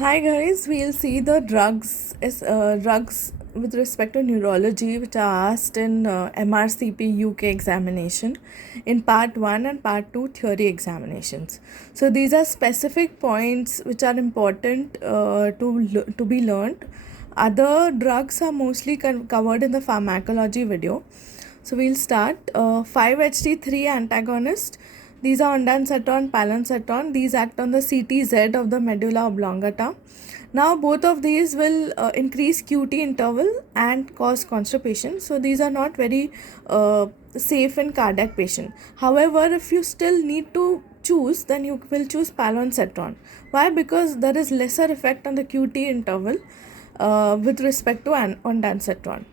Hi guys, we'll see the drugs with respect to neurology which are asked in Mrcp UK examination in part 1 and part 2 theory examinations. So these are specific points which are important to be learned. Other drugs are mostly covered in the pharmacology video. So we'll start 5-HT3 antagonist. These are ondansetron, palansetron. These act on the CTZ of the medulla oblongata. Now both of these will increase QT interval and cause constipation. So these are not very safe in cardiac patient. However, if you still need to choose, then you will choose palansetron. Why? Because there is lesser effect on the QT interval with respect to ondansetron.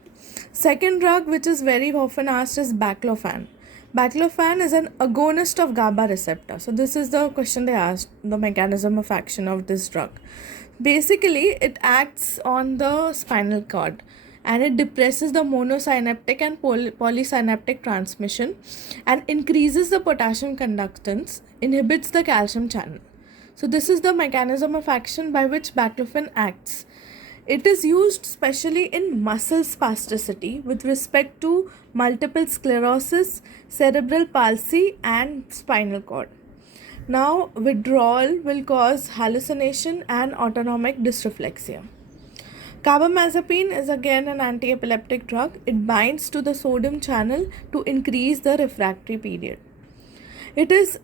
Second drug which is very often asked is baclofen. Baclofen is an agonist of GABA receptor. So this is the question they asked, the mechanism of action of this drug. Basically, it acts on the spinal cord and it depresses the monosynaptic and polysynaptic transmission and increases the potassium conductance, inhibits the calcium channel. So this is the mechanism of action by which baclofen acts. It is used specially in muscle spasticity with respect to multiple sclerosis, cerebral palsy, and spinal cord. Now, withdrawal will cause hallucination and autonomic dysreflexia. Carbamazepine is again an anti-epileptic drug. It binds to the sodium channel to increase the refractory period. It is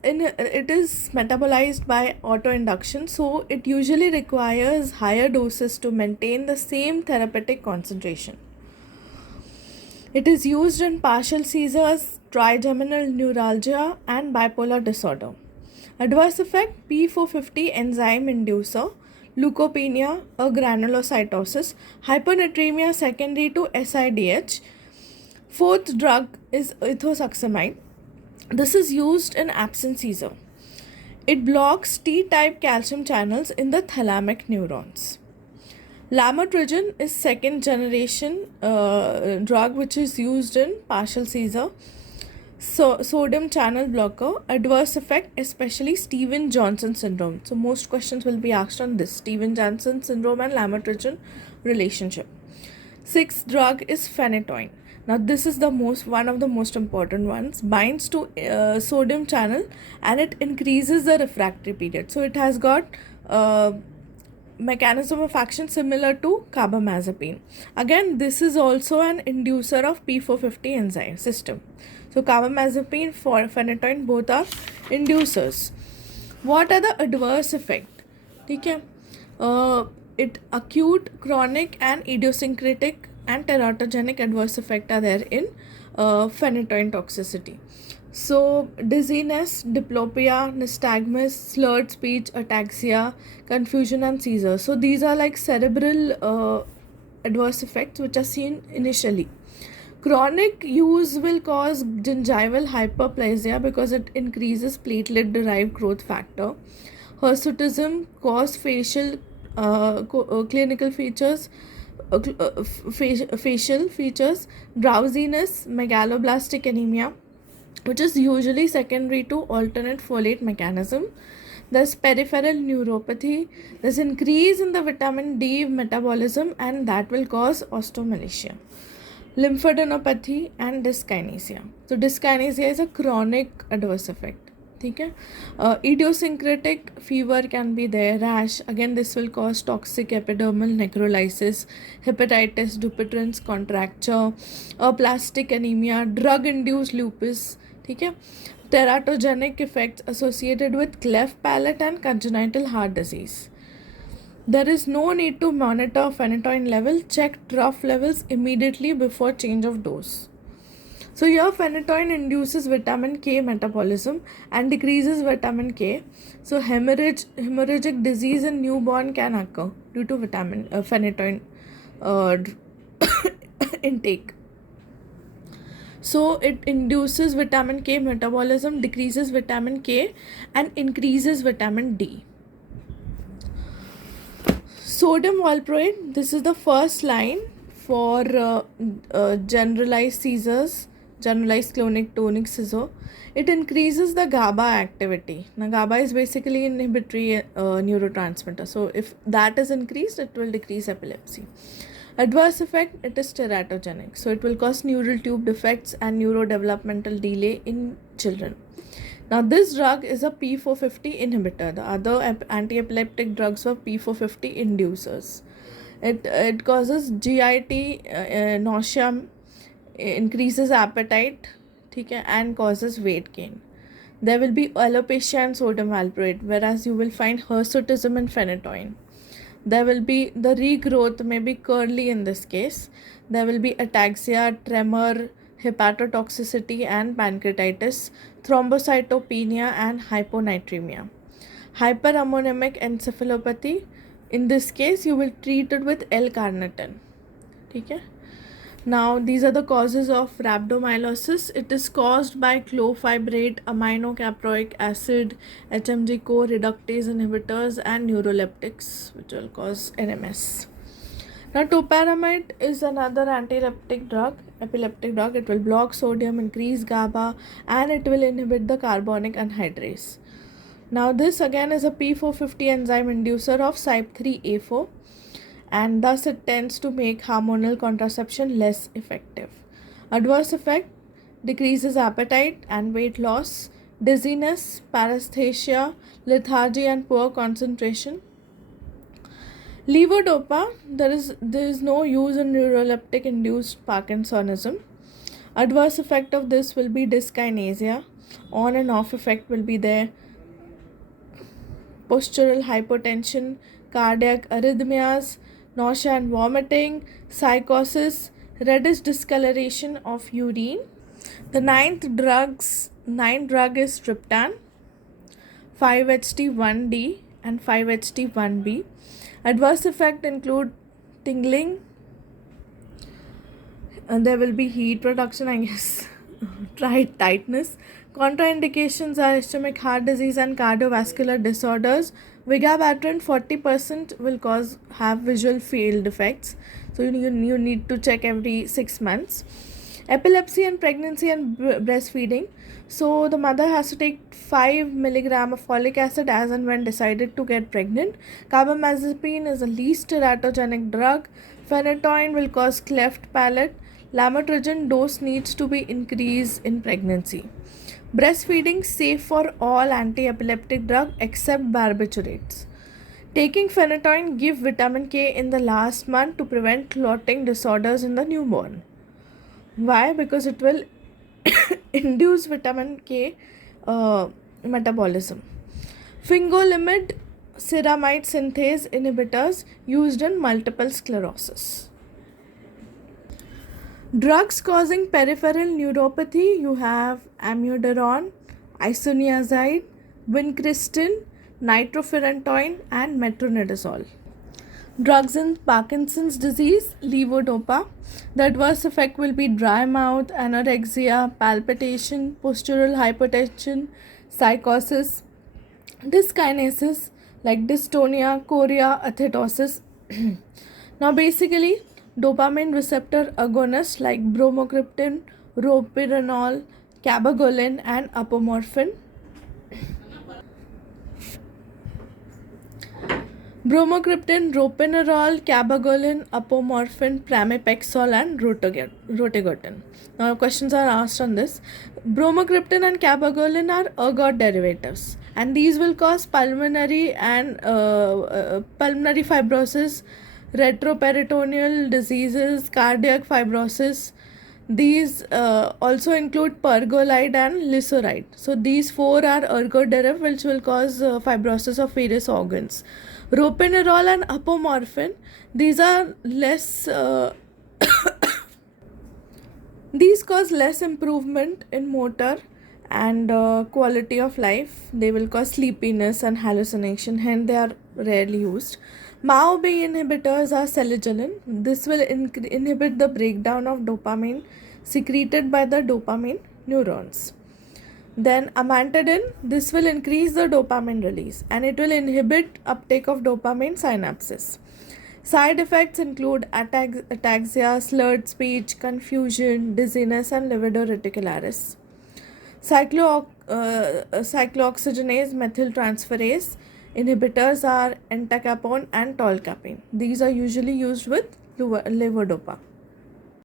metabolized by autoinduction, so it usually requires higher doses to maintain the same therapeutic concentration. It is used in partial seizures, trigeminal neuralgia, and bipolar disorder. Adverse effect: P450 enzyme inducer, leukopenia, granulocytosis, hyponatremia secondary to SIDH. Fourth drug is ethosuximide. This is used in absence seizure. It blocks T-type calcium channels in the thalamic neurons. Lamotrigine is second generation drug which is used in partial seizure. Sodium channel blocker. Adverse effect, especially Stevens-Johnson syndrome. So most questions will be asked on this, Stevens-Johnson syndrome and lamotrigine relationship. Sixth drug is phenytoin. Now this is one of the most important ones. Binds to sodium channel and it increases the refractory period. So it has got mechanism of action similar to carbamazepine. Again, this is also an inducer of P450 enzyme system. So carbamazepine, phenytoin, both are inducers. What are the adverse effect? Okay. It acute, chronic, and idiosyncratic and teratogenic adverse effect are there in phenytoin toxicity. So dizziness, diplopia, nystagmus, slurred speech, ataxia, confusion, and seizures. So these are like cerebral adverse effects which are seen initially. Chronic use will cause gingival hyperplasia because it increases platelet derived growth factor. Hirsutism cause facial clinical features, facial features, drowsiness, megaloblastic anemia, which is usually secondary to alternate folate mechanism. There's peripheral neuropathy. There's increase in the vitamin D metabolism and that will cause osteomalacia. Lymphadenopathy and dyskinesia. So dyskinesia is a chronic adverse effect. Okay? Idiosyncratic fever can be there, rash. Again, this will cause toxic epidermal necrolysis, hepatitis, Dupuytren's contracture, aplastic anemia, drug-induced lupus. Okay? Teratogenic effects associated with cleft palate and congenital heart disease. There is no need to monitor phenytoin level. Check trough levels immediately before change of dose. So here phenytoin induces vitamin K metabolism and decreases vitamin K. So hemorrhagic disease in newborn can occur due to phenytoin intake. So it induces vitamin K metabolism, decreases vitamin K and increases vitamin D. Sodium valproate, this is the first line for generalized seizures, generalized clonic-tonic scissor. It increases the GABA activity. Now, GABA is basically inhibitory neurotransmitter. So, if that is increased, it will decrease epilepsy. Adverse effect, it is teratogenic. So, it will cause neural tube defects and neurodevelopmental delay in children. Now, this drug is a P450 inhibitor. The other anti-epileptic drugs were P450 inducers. It causes GIT, nausea, increases appetite, okay, and causes weight gain. There will be alopecia and sodium valproate, whereas you will find hirsutism and phenytoin. There will be the regrowth, may be curly in this case. There will be ataxia, tremor, hepatotoxicity and pancreatitis, thrombocytopenia and hyponatremia. Hyperammonemic encephalopathy, in this case you will treat it with L-carnitine. Okay? Now these are the causes of rhabdomyolysis. It is caused by clofibrate, aminocaproic acid, HMG co-reductase inhibitors and neuroleptics, which will cause NMS. Now topiramate is another epileptic drug. It will block sodium, increase GABA, and it will inhibit the carbonic anhydrase. Now this again is a P450 enzyme inducer of CYP3A4, and thus it tends to make hormonal contraception less effective. Adverse effect, decreases appetite and weight loss, dizziness, paresthesia, lethargy and poor concentration. Levodopa, there is no use in neuroleptic induced Parkinsonism. Adverse effect of this will be dyskinesia. On and off effect will be there. Postural hypotension, cardiac arrhythmias, nausea and vomiting, psychosis, reddish discoloration of urine. The ninth drug is triptan, 5-HT1D and 5-HT1B. Adverse effect include tingling, and there will be heat production, I guess, tightness. Contraindications are ischemic heart disease and cardiovascular disorders. Vigabatrin 40% will have visual field defects, so you need to check every 6 months. Epilepsy and pregnancy and breastfeeding. So the mother has to take 5 mg of folic acid as and when decided to get pregnant. Carbamazepine is the least teratogenic drug. Phenytoin will cause cleft palate. Lamotrigine dose needs to be increased in pregnancy. Breastfeeding safe for all anti-epileptic drug except barbiturates. Taking phenytoin, give vitamin K in the last month to prevent clotting disorders in the newborn. Why? Because it will induce vitamin K metabolism. Fingolimid ceramide synthase inhibitors used in multiple sclerosis. Drugs causing peripheral neuropathy, you have amiodarone, isoniazid, vincristine, nitrofurantoin and metronidazole. Drugs in Parkinson's disease, levodopa. The adverse effect will be dry mouth, anorexia, palpitation, postural hypotension, psychosis, dyskinesis like dystonia, chorea, athetosis. Now basically, dopamine receptor agonists like bromocriptine, ropinirole, cabergoline and apomorphine. Bromocriptine, ropinirole, cabergoline, apomorphine, pramipexole and rotigotine. Now questions are asked on this. Bromocriptine and cabergoline are ergot derivatives, and these will cause pulmonary fibrosis, retroperitoneal diseases, cardiac fibrosis. These also include pergolide and lysoride. So these 4 are ergot derivatives which will cause fibrosis of various organs. Ropinirole and apomorphine, these are less these cause less improvement in motor and quality of life. They will cause sleepiness and hallucination, hence they are rarely used. MAO-B inhibitors are selegiline. This will inhibit the breakdown of dopamine secreted by the dopamine neurons. Then amantadine, this will increase the dopamine release and it will inhibit uptake of dopamine synapses. Side effects include ataxia, slurred speech, confusion, dizziness, and livedo reticularis. Cyclooxygenase methyltransferase inhibitors are entacapone and tolcapine. These are usually used with levodopa.